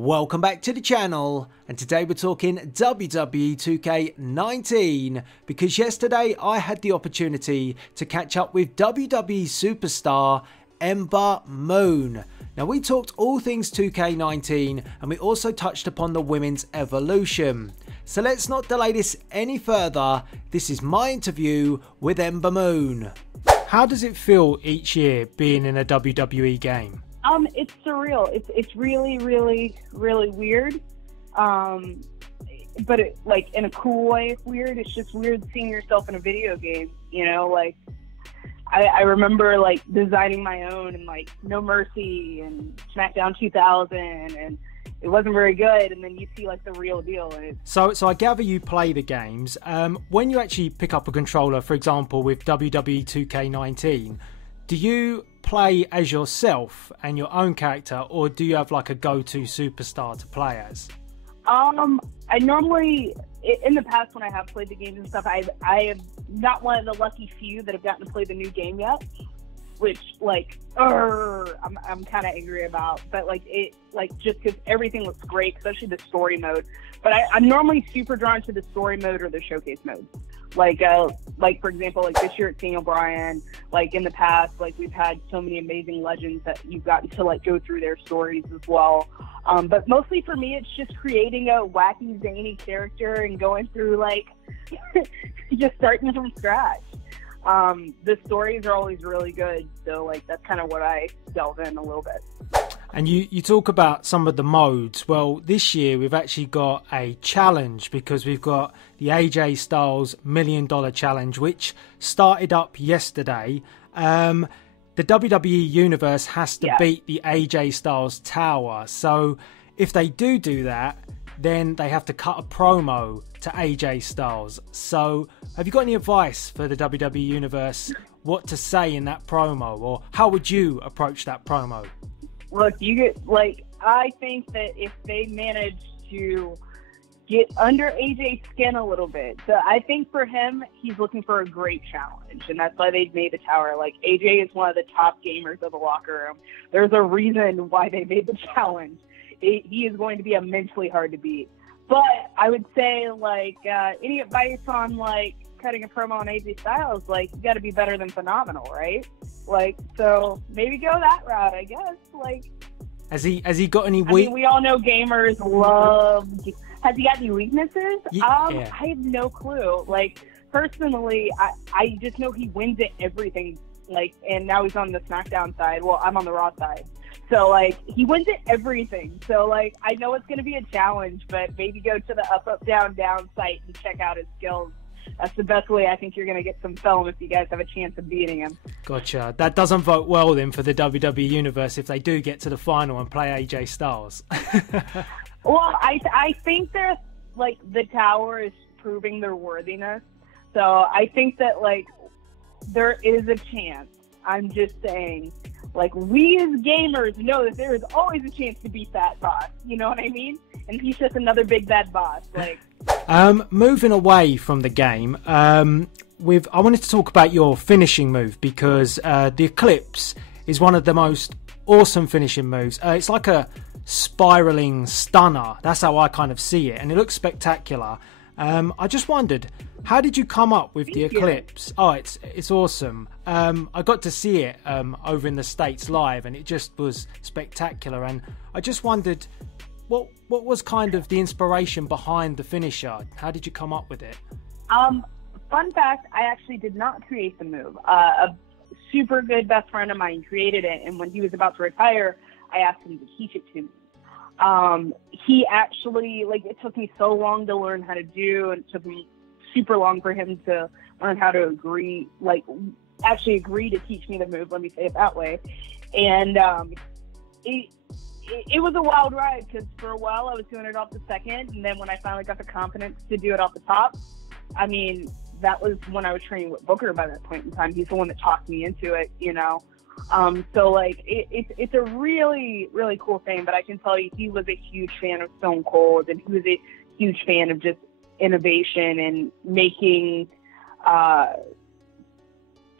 Welcome back to the channel, and today we're talking WWE 2K19 because yesterday I had the opportunity to catch up with WWE Superstar Ember Moon. Now we talked all things 2K19 and we also touched upon the women's evolution. So let's not delay this any further. This is my interview with Ember Moon. How does it feel each year being in a WWE game? It's surreal. It's really weird. But it, like, in a cool way, it's weird. It's just weird seeing yourself in a video game, you know? Like, I remember, like, designing my own and, like, No Mercy and SmackDown 2000, and it wasn't very good, and then you see, like, the real deal. And So I gather you play the games. When you actually pick up a controller, for example, with WWE 2K19, do you play as yourself and your own character, or do you have like a go-to superstar to play as? I normally, in the past when I have played the games and stuff, I am not one of the lucky few that have gotten to play the new game yet, which, like, I'm kind of angry about. But like just because everything looks great, especially the story mode. But I'm normally super drawn to the story mode or the showcase mode. Like for example, like this year at Daniel Bryan, like in the past, like we've had so many amazing legends that you've gotten to like go through their stories as well. But mostly for me, it's just creating a wacky, zany character and going through like just starting from scratch. The stories are always really good, so like that's kind of what I delve in a little bit. And you talk about some of the modes. Well, this year we've actually got a challenge because we've got the AJ Styles $1 Million Challenge, which started up yesterday. The WWE Universe has to beat the AJ Styles Tower. So if they do that, then they have to cut a promo to AJ Styles. So have you got any advice for the WWE Universe, what to say in that promo, or how would you approach that promo? Look, I think that if they manage to get under AJ's skin a little bit, so I think for him, he's looking for a great challenge, and that's why they made the tower. Like, AJ is one of the top gamers of the locker room. There's a reason why they made the challenge. He is going to be immensely hard to beat. But I would say, like, any advice on, like, cutting a promo on AJ Styles, like, you got to be better than phenomenal, right? Like, so maybe go that route, I guess. Like, has he got any I mean, we all know gamers love. Has he got any weaknesses? I have no clue. Like, personally, I just know he wins at everything. Like, and now he's on the SmackDown side. Well, I'm on the Raw side. So, like, he wins at everything. So, like, I know it's going to be a challenge, but maybe go to the up, down site and check out his skills. That's the best way I think you're going to get some film if you guys have a chance of beating him. Gotcha. That doesn't vote well then for the WWE Universe if they do get to the final and play AJ Styles. Well, I think there's, like, the tower is proving their worthiness. So I think that, like, there is a chance. I'm just saying, like, we as gamers know that there is always a chance to beat that boss. You know what I mean? And he's just another big bad boss. Like, moving away from the game, I wanted to talk about your finishing move because the Eclipse is one of the most awesome finishing moves. It's like a spiraling stunner. That's how I kind of see it, and it looks spectacular. I just wondered, how did you come up with the Eclipse? Oh, it's awesome. I got to see it over in the States live, and it just was spectacular. And I just wondered, what was kind of the inspiration behind the finisher? How did you come up with it? Fun fact, I actually did not create the move. A super good best friend of mine created it, and when he was about to retire, I asked him to teach it to me. He actually, like, it took me so long to learn how to do, and it took me super long for him to learn how to actually agree to teach me the move, let me say it that way. And it was a wild ride because for a while I was doing it off the second, and then when I finally got the confidence to do it off the top, I mean, that was when I was training with Booker by that point in time. He's the one that talked me into it, you know. So, like, it's a really, really cool thing, but I can tell you he was a huge fan of Stone Cold, and he was a huge fan of just innovation and making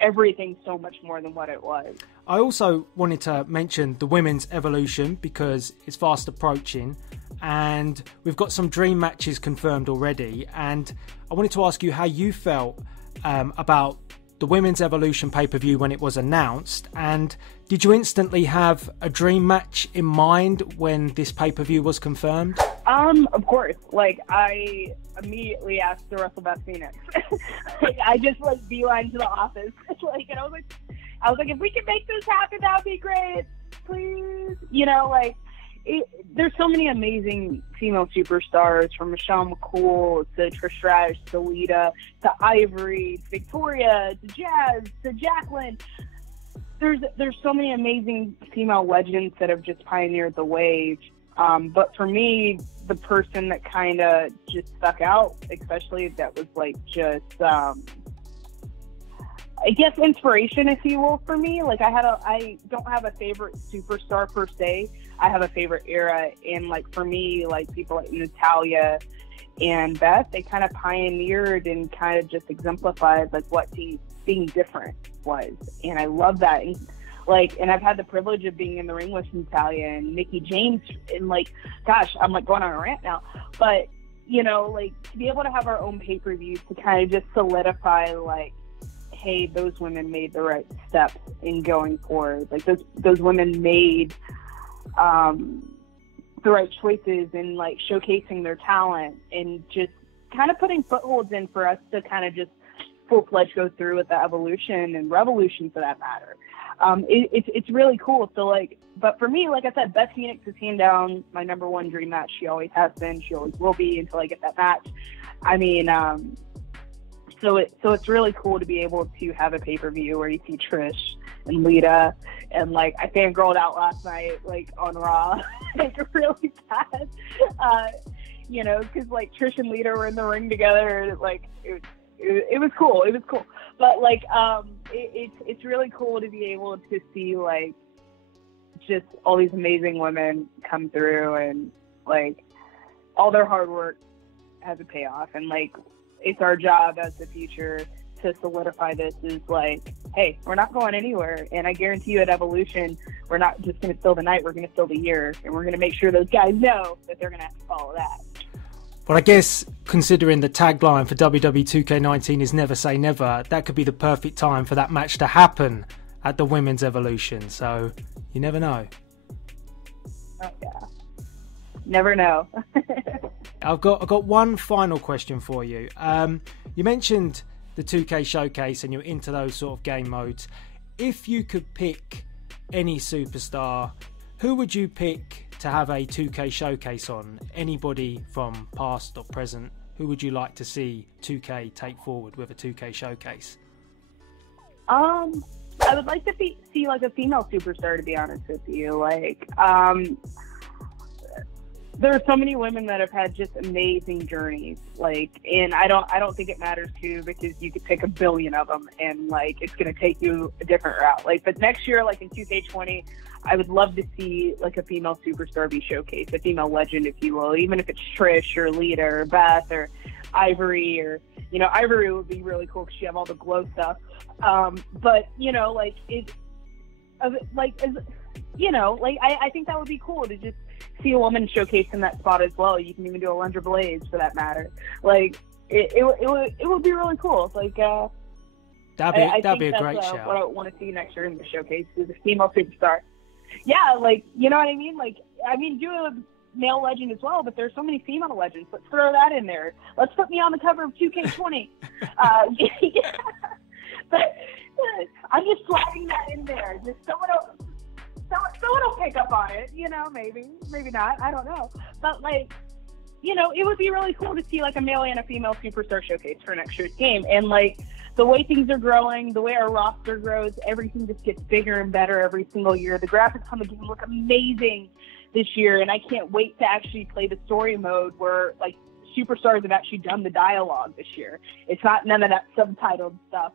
everything so much more than what it was. I also wanted to mention the women's evolution because it's fast approaching and we've got some dream matches confirmed already. And I wanted to ask you how you felt about the women's evolution pay-per-view when it was announced, and did you instantly have a dream match in mind when this pay-per-view was confirmed? Of course. Like, I immediately asked to wrestle Beth Phoenix. Like, I just like beeline to the office. Like, and I was like, if we can make this happen, that would be great, please. You know, like, there's so many amazing female superstars, from Michelle McCool to Trish Stratus to Lita to Ivory to Victoria to Jazz to Jacqueline. There's so many amazing female legends that have just pioneered the wave. But for me, the person that kind of just stuck out, especially that was like just, I guess, inspiration, if you will, for me. Like, I don't have a favorite superstar per se. I have a favorite era, and like for me, like people like Natalya and Beth, they kind of pioneered and kind of just exemplified like what being different was, and I love that. And I've had the privilege of being in the ring with Natalya and Mickie James, and like, gosh, I'm like going on a rant now, but you know, like to be able to have our own pay-per-view to kind of just solidify like, hey, those women made the right steps in going forward. Like those women made the right choices in like showcasing their talent and just kind of putting footholds in for us to kind of just full-fledged go through with the evolution and revolution for that matter. It's really cool. So like, but for me, like I said, Beth Phoenix is hands down my number one dream match. She always has been. She always will be until I get that match. I mean, so it's really cool to be able to have a pay-per-view where you see Trish and Lita, and like I fangirled out last night, like on Raw, like really bad, you know, because like Trish and Lita were in the ring together, like it was cool. It was cool, but like it's really cool to be able to see like just all these amazing women come through, and like all their hard work has a payoff, and like it's our job as the future to solidify this is like, hey, we're not going anywhere, and I guarantee you at Evolution, we're not just going to fill the night, we're going to fill the year, and we're going to make sure those guys know that they're going to have to follow that. Well, I guess considering the tagline for WWE 2K19 is never say never, that could be the perfect time for that match to happen at the Women's Evolution, so you never know. Oh, yeah. Never know. I've got one final question for you. You mentioned the 2K Showcase and you're into those sort of game modes. If you could pick any superstar, who would you pick to have a 2K Showcase on? Anybody from past or present, who would you like to see 2K take forward with a 2K Showcase? I would like to see like a female superstar, to be honest with you. Like, there are so many women that have had just amazing journeys, like, and I don't think it matters too, because you could pick a billion of them and like it's gonna take you a different route. Like, but next year, like in 2K20, I would love to see like a female superstar be showcased, a female legend, if you will, even if it's Trish or Lita or Beth or Ivory, or you know, Ivory would be really cool because she have all the glow stuff. But you know, like I think that would be cool to just see a woman showcased in that spot as well. You can even do a Alundra Blaze for that matter. Like it would be really cool. Like that'd be a great show. What I want to see next year in the showcase is a female superstar. Yeah, like, you know what I mean? Like, I mean, do a male legend as well, but there's so many female legends. Let's throw that in there. Let's put me on the cover of 2K20. Yeah. But I'm just sliding that in there. Just someone will pick up on it, you know, maybe not, I don't know. But like, you know, it would be really cool to see like a male and a female superstar showcase for next year's game. And like the way things are growing, the way our roster grows, everything just gets bigger and better every single year. The graphics on the game look amazing this year, and I can't wait to actually play the story mode where like superstars have actually done the dialogue this year. It's not none of that subtitled stuff.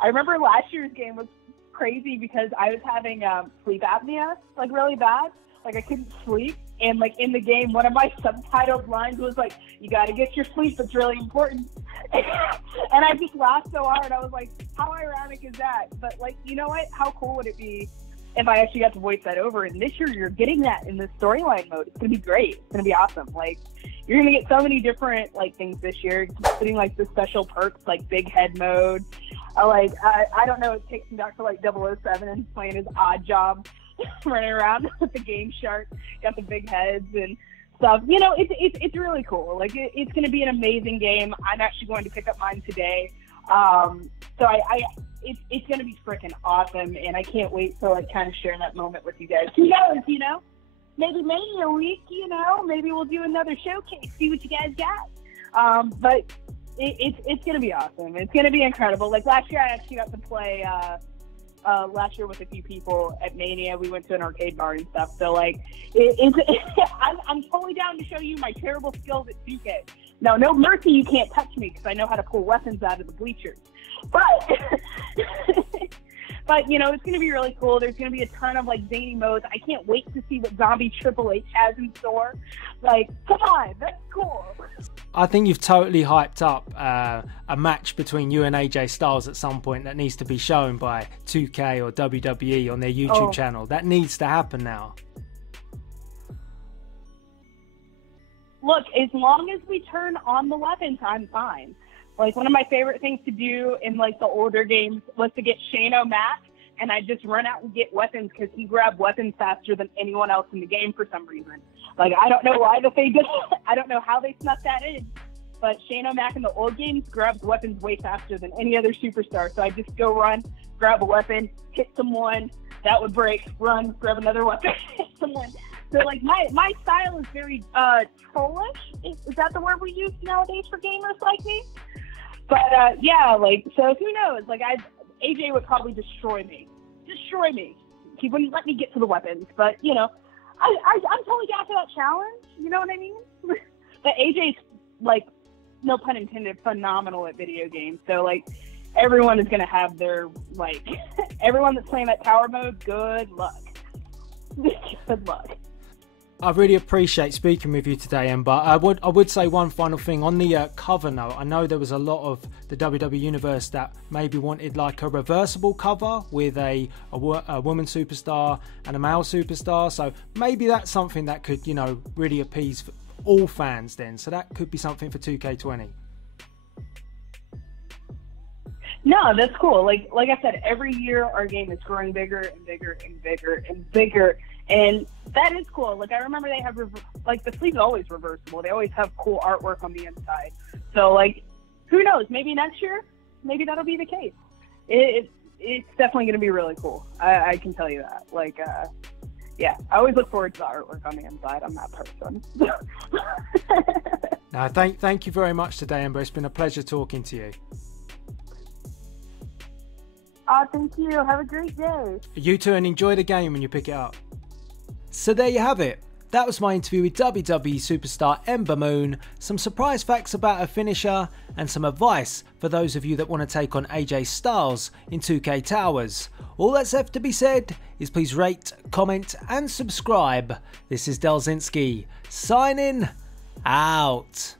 I remember last year's game was crazy because I was having sleep apnea, like really bad. Like I couldn't sleep, and like in the game, one of my subtitled lines was like, "You got to get your sleep. It's really important." And I just laughed so hard. I was like, how ironic is that? But, like, you know what? How cool would it be if I actually got to voice that over? And this year, you're getting that in the storyline mode. It's going to be great. It's going to be awesome. Like, you're going to get so many different, like, things this year, including, like, the special perks, like big head mode. I don't know, it takes me back to, like, 007 and playing his odd job, running around with the Game Shark, got the big heads and stuff. You know, it's really cool. Like, it's going to be an amazing game. I'm actually going to pick up mine today. So it's going to be freaking awesome, and I can't wait to, like, kind of share that moment with you guys. Who knows, you know? Maybe Mania week, you know? Maybe we'll do another showcase, see what you guys got. But it's going to be awesome. It's going to be incredible. Like, last year I actually got to play last year with a few people at Mania. We went to an arcade bar and stuff. So, like, I'm totally down to show you my terrible skills at 2K. No mercy, you can't touch me because I know how to pull weapons out of the bleachers. But you know, it's going to be really cool. There's going to be a ton of, like, zany modes. I can't wait to see what Zombie Triple H has in store. Like, come on, that's cool. I think you've totally hyped up a match between you and AJ Styles at some point that needs to be shown by 2K or WWE on their YouTube channel. That needs to happen now. Look, as long as we turn on the weapons, I'm fine. Like, one of my favorite things to do in, like, the older games was to get Shane O'Mac, and I just run out and get weapons because he grabbed weapons faster than anyone else in the game for some reason. Like, I don't know why that they did it. I don't know how they snuck that in. But Shane O'Mac in the old games grabs weapons way faster than any other superstar. So I just go run, grab a weapon, hit someone, that would break, run, grab another weapon, hit someone. So, like, my style is very trollish. Is that the word we use nowadays for gamers like me? But, yeah, like, so who knows? Like, AJ would probably destroy me. He wouldn't let me get to the weapons. But, you know, I'm totally down for that challenge. You know what I mean? But AJ's, like, no pun intended, phenomenal at video games. So, like, everyone is going to have their, like, everyone that's playing that tower mode, good luck. Good luck. I really appreciate speaking with you today, Ember. I would say one final thing on the cover note. I know there was a lot of the WWE universe that maybe wanted, like, a reversible cover with a woman superstar and a male superstar. So maybe that's something that could, you know, really appease all fans then. So that could be something for 2K20. No, that's cool. Like I said, every year our game is growing bigger and bigger and bigger and bigger. And that is cool. Like, I remember they have, like, the sleeve's always reversible. They always have cool artwork on the inside. So, like, who knows? Maybe next year, maybe that'll be the case. It's definitely going to be really cool. I can tell you that. Like, yeah, I always look forward to the artwork on the inside. I'm that person. Now, thank you very much today, Ember. It's been a pleasure talking to you. Thank you. Have a great day. You too, and enjoy the game when you pick it up. So there you have it. That was my interview with WWE Superstar Ember Moon, some surprise facts about her finisher, and some advice for those of you that want to take on AJ Styles in 2K Towers. All that's left to be said is please rate, comment and subscribe. This is Delzinski, signing out.